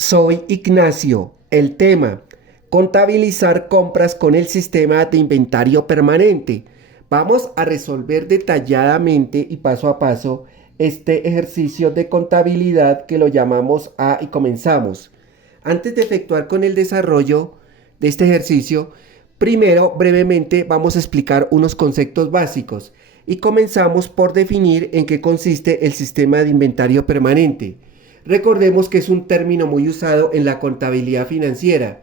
Soy Ignacio. El tema: contabilizar compras con el sistema de inventario permanente. Vamos a resolver detalladamente y paso a paso este ejercicio de contabilidad que lo llamamos A y comenzamos. Antes de efectuar con el desarrollo de este ejercicio, primero brevemente vamos a explicar unos conceptos básicos y comenzamos por definir en qué consiste el sistema de inventario permanente. Recordemos que es un término muy usado en la contabilidad financiera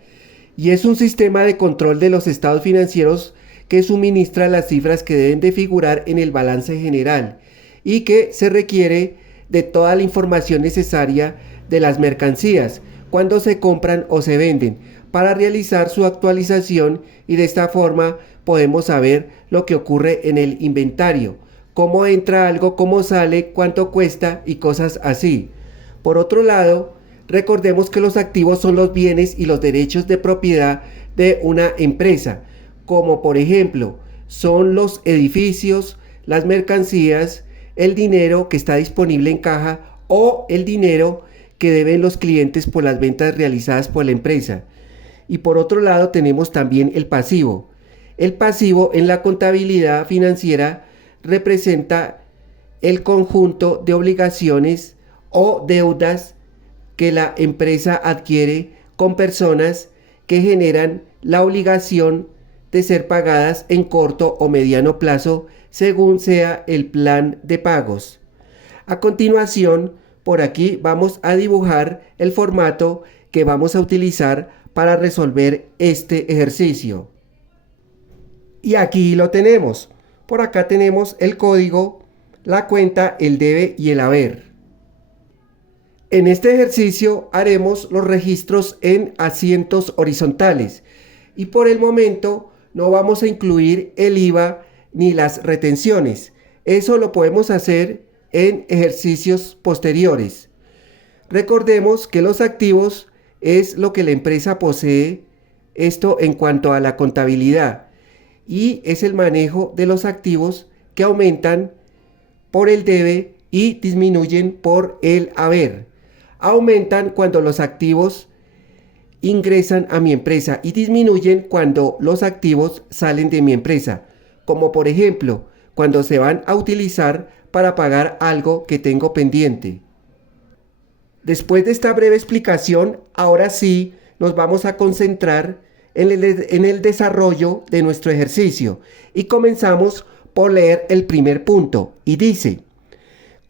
y es un sistema de control de los estados financieros que suministra las cifras que deben de figurar en el balance general y que se requiere de toda la información necesaria de las mercancías cuando se compran o se venden para realizar su actualización, y de esta forma podemos saber lo que ocurre en el inventario, cómo entra algo, cómo sale, cuánto cuesta y cosas así. Por otro lado, recordemos que los activos son los bienes y los derechos de propiedad de una empresa, como por ejemplo son los edificios, las mercancías, el dinero que está disponible en caja o el dinero que deben los clientes por las ventas realizadas por la empresa. Y por otro lado tenemos también el pasivo. El pasivo en la contabilidad financiera representa el conjunto de obligaciones o deudas que la empresa adquiere con personas que generan la obligación de ser pagadas en corto o mediano plazo según sea el plan de pagos. A continuación, por aquí vamos a dibujar el formato que vamos a utilizar para resolver este ejercicio. Y aquí lo tenemos. Por acá tenemos el código, la cuenta, el debe y el haber. En este ejercicio haremos los registros en asientos horizontales y por el momento no vamos a incluir el IVA ni las retenciones. Eso lo podemos hacer en ejercicios posteriores. Recordemos que los activos es lo que la empresa posee, esto en cuanto a la contabilidad, y es el manejo de los activos que aumentan por el debe y disminuyen por el haber. Aumentan cuando los activos ingresan a mi empresa y disminuyen cuando los activos salen de mi empresa, como por ejemplo cuando se van a utilizar para pagar algo que tengo pendiente. Después de esta breve explicación, ahora sí nos vamos a concentrar en el desarrollo de nuestro ejercicio y comenzamos por leer el primer punto y dice: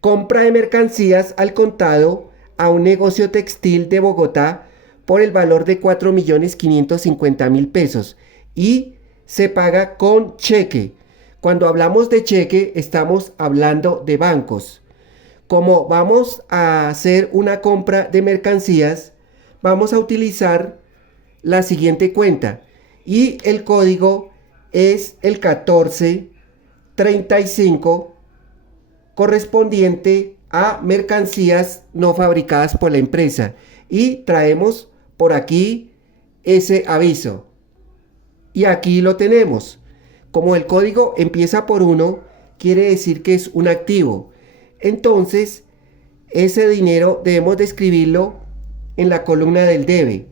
compra de mercancías al contado a un negocio textil de Bogotá por el valor de 4.550.000 pesos y se paga con cheque. Cuando hablamos de cheque estamos hablando de bancos. Como vamos a hacer una compra de mercancías, vamos a utilizar la siguiente cuenta y el código es el 1435 correspondiente a mercancías no fabricadas por la empresa, y traemos por aquí ese aviso y aquí lo tenemos. Como el código empieza por 1, quiere decir que es un activo. Entonces, ese dinero debemos de escribirlo en la columna del debe.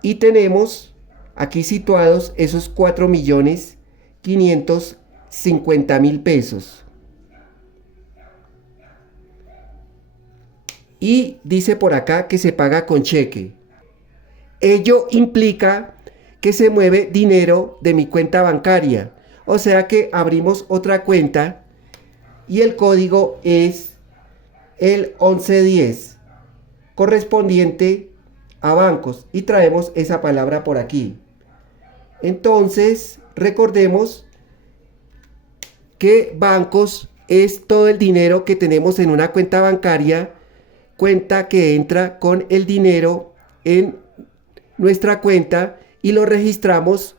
Y tenemos aquí situados esos 4.550.000 pesos. Y dice por acá que se paga con cheque. Ello implica que se mueve dinero de mi cuenta bancaria. O sea que abrimos otra cuenta y el código es el 1110 correspondiente a bancos y traemos esa palabra por aquí. Entonces recordemos que bancos es todo el dinero que tenemos en una cuenta bancaria, cuenta que entra con el dinero en nuestra cuenta y lo registramos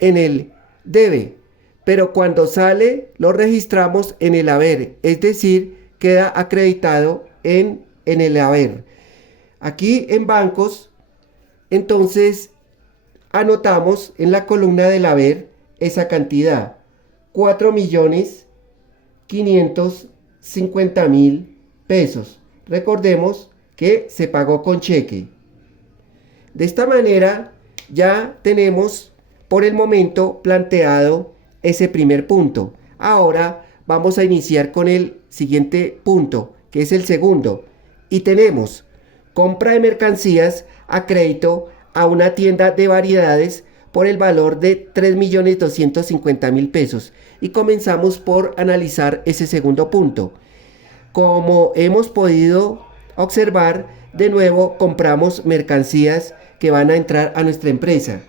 en el debe, pero cuando sale lo registramos en el haber, es decir, queda acreditado en el haber. Aquí en bancos, entonces anotamos en la columna del haber esa cantidad, 4.550.000 pesos. Recordemos que se pagó con cheque. De esta manera ya tenemos por el momento planteado ese primer punto. Ahora vamos a iniciar con el siguiente punto, que es el segundo. Y tenemos compra de mercancías a crédito a una tienda de variedades por el valor de 3.250.000 pesos. Y comenzamos por analizar ese segundo punto. Como hemos podido observar, de nuevo compramos mercancías que van a entrar a nuestra empresa.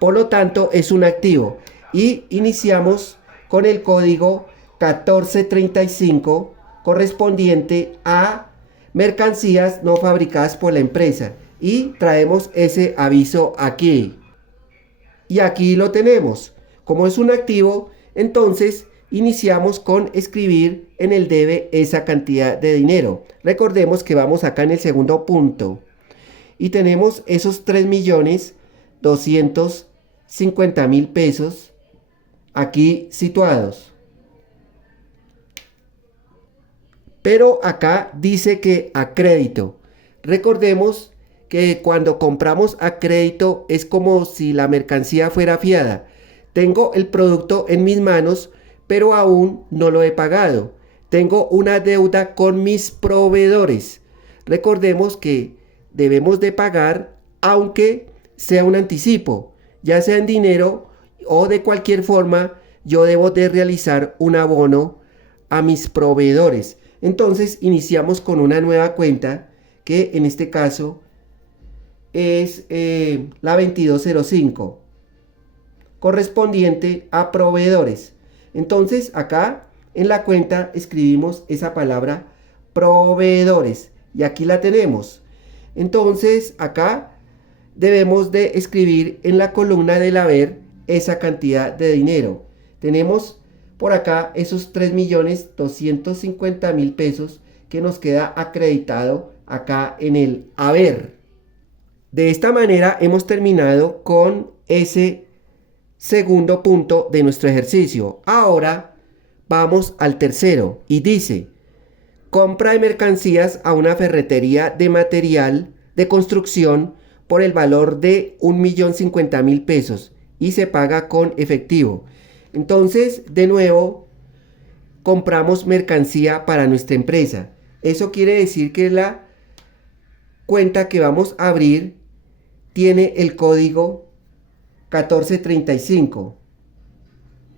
Por lo tanto, es un activo. Y iniciamos con el código 1435 correspondiente a mercancías no fabricadas por la empresa. Y traemos ese aviso aquí. Y aquí lo tenemos. Como es un activo, entonces iniciamos con escribir en el debe esa cantidad de dinero. Recordemos que vamos acá en el segundo punto. Y tenemos esos 3.250.000 pesos aquí situados. Pero acá dice que a crédito. Recordemos que cuando compramos a crédito es como si la mercancía fuera fiada. Tengo el producto en mis manos, pero aún no lo he pagado. Tengo una deuda con mis proveedores. Recordemos que debemos de pagar aunque sea un anticipo, ya sea en dinero o de cualquier forma, yo debo de realizar un abono a mis proveedores. Entonces iniciamos con una nueva cuenta que en este caso es la 2205 correspondiente a proveedores. Entonces acá en la cuenta escribimos esa palabra proveedores y aquí la tenemos. Entonces acá debemos de escribir en la columna del haber esa cantidad de dinero. Tenemos por acá esos 3.250.000 pesos que nos queda acreditado acá en el haber. De esta manera hemos terminado con ese segundo punto de nuestro ejercicio. Ahora vamos al tercero y dice: compra de mercancías a una ferretería de material de construcción por el valor de 1.050.000 pesos y se paga con efectivo. Entonces, de nuevo, compramos mercancía para nuestra empresa. Eso quiere decir que la cuenta que vamos a abrir tiene el código 1435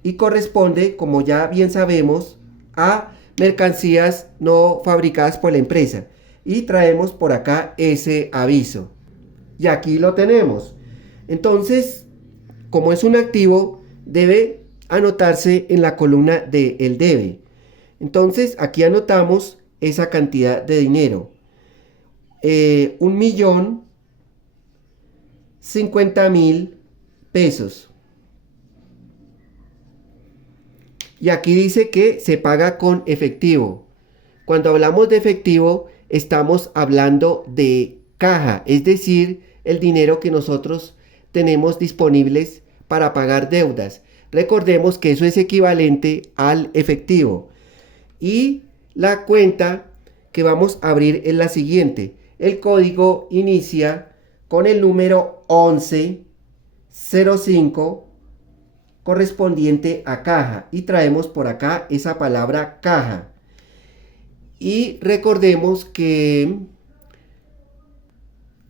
y corresponde, como ya bien sabemos, a mercancías no fabricadas por la empresa. Y traemos por acá ese aviso. Y aquí lo tenemos. Entonces, como es un activo, debe anotarse en la columna de el debe. Entonces, aquí anotamos esa cantidad de dinero. 1.050.000 pesos. Y aquí dice que se paga con efectivo. Cuando hablamos de efectivo, estamos hablando de caja, es decir, el dinero que nosotros tenemos disponibles para pagar deudas. Recordemos que eso es equivalente al efectivo. Y la cuenta que vamos a abrir es la siguiente. El código inicia con el número 1105 correspondiente a caja. Y traemos por acá esa palabra caja. Y recordemos que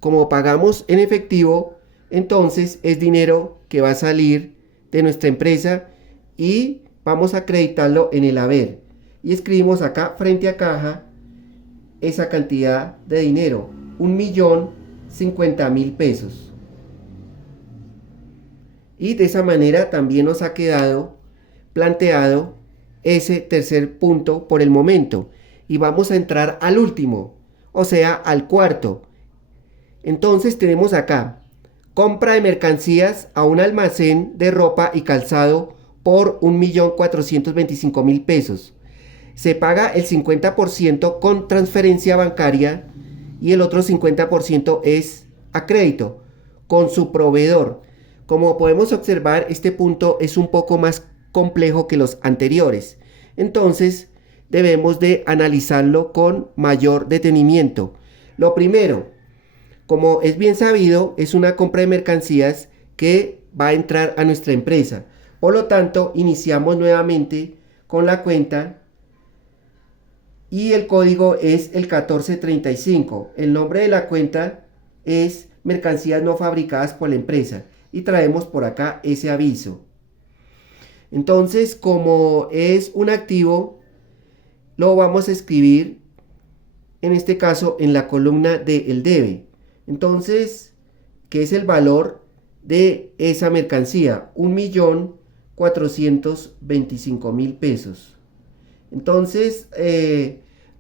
como pagamos en efectivo, entonces es dinero que va a salir de nuestra empresa y vamos a acreditarlo en el haber. Y escribimos acá frente a caja esa cantidad de dinero, 1.050.000 pesos. Y de esa manera también nos ha quedado planteado ese tercer punto por el momento. Y vamos a entrar al último, o sea, al cuarto. Entonces tenemos acá compra de mercancías a un almacén de ropa y calzado por 1.425.000 pesos. Se paga el 50% con transferencia bancaria y el otro 50% es a crédito con su proveedor. Como podemos observar, este punto es un poco más complejo que los anteriores. Entonces debemos de analizarlo con mayor detenimiento. Lo primero, como es bien sabido, es una compra de mercancías que va a entrar a nuestra empresa. Por lo tanto, iniciamos nuevamente con la cuenta y el código es el 1435. El nombre de la cuenta es mercancías no fabricadas por la empresa y traemos por acá ese aviso. Entonces, como es un activo, lo vamos a escribir en este caso en la columna de el debe. Entonces, ¿qué es el valor de esa mercancía? 1.425.000 pesos. Entonces,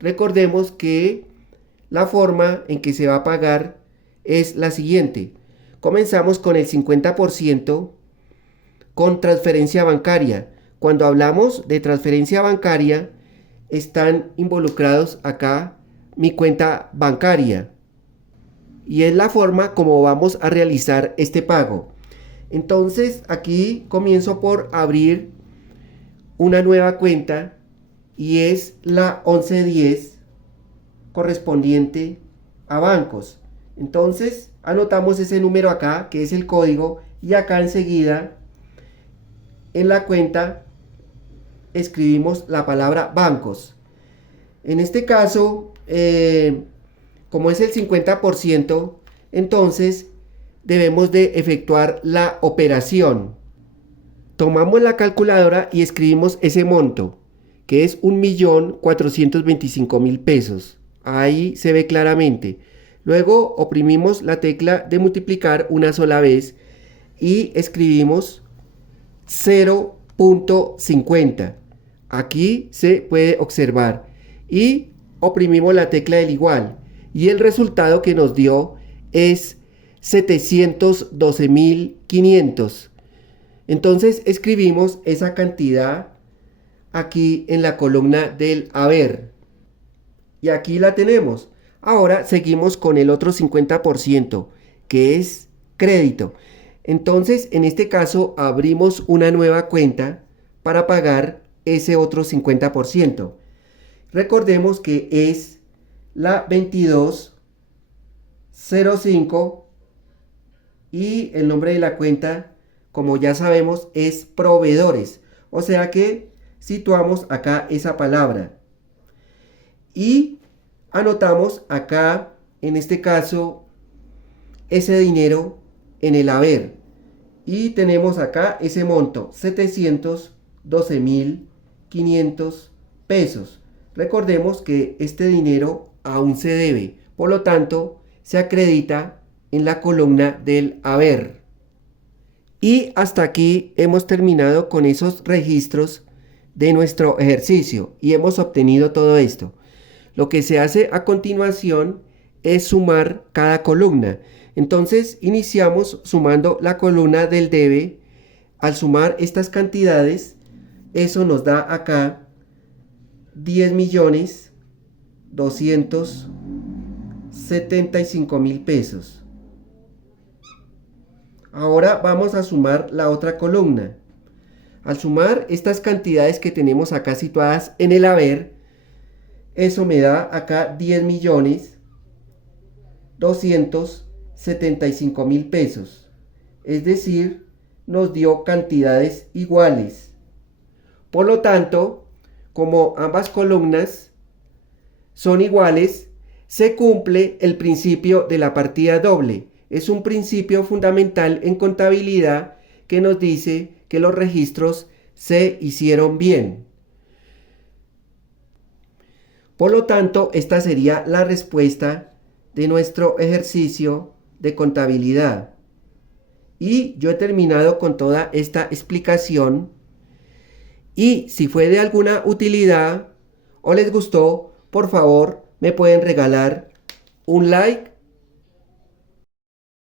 recordemos que la forma en que se va a pagar es la siguiente. Comenzamos con el 50% con transferencia bancaria. Cuando hablamos de transferencia bancaria, están involucrados acá mi cuenta bancaria. Y es la forma como vamos a realizar este pago. Entonces, aquí comienzo por abrir una nueva cuenta y es la 1110 correspondiente a bancos. Entonces, anotamos ese número acá, que es el código, y acá enseguida en la cuenta escribimos la palabra bancos. En este caso, como es el 50%, entonces debemos de efectuar la operación. Tomamos la calculadora y escribimos ese monto, que es 1.425.000 pesos. Ahí se ve claramente. Luego oprimimos la tecla de multiplicar una sola vez y escribimos 0.50. Aquí se puede observar. Y oprimimos la tecla del igual. Y el resultado que nos dio es 712.500. Entonces escribimos esa cantidad aquí en la columna del haber. Y aquí la tenemos. Ahora seguimos con el otro 50%, que es crédito. Entonces, en este caso, abrimos una nueva cuenta para pagar ese otro 50%. Recordemos que es la 2205 y el nombre de la cuenta, como ya sabemos, es proveedores. O sea que situamos acá esa palabra. Y anotamos acá, en este caso, ese dinero en el haber. Y tenemos acá ese monto, 712.500 pesos. Recordemos que este dinero aún se debe, por lo tanto, se acredita en la columna del haber. Y hasta aquí hemos terminado con esos registros de nuestro ejercicio y hemos obtenido todo esto. Lo que se hace a continuación es sumar cada columna. Entonces iniciamos sumando la columna del debe. Al sumar estas cantidades, eso nos da acá 10.275.000 pesos. Ahora vamos a sumar la otra columna. Al sumar estas cantidades que tenemos acá situadas en el haber, eso me da acá 10.275.000 pesos. Es decir, nos dio cantidades iguales. Por lo tanto, como ambas columnas son iguales, se cumple el principio de la partida doble. Es un principio fundamental en contabilidad que nos dice que los registros se hicieron bien. Por lo tanto, esta sería la respuesta de nuestro ejercicio de contabilidad. Y yo he terminado con toda esta explicación. Y si fue de alguna utilidad o les gustó, por favor me pueden regalar un like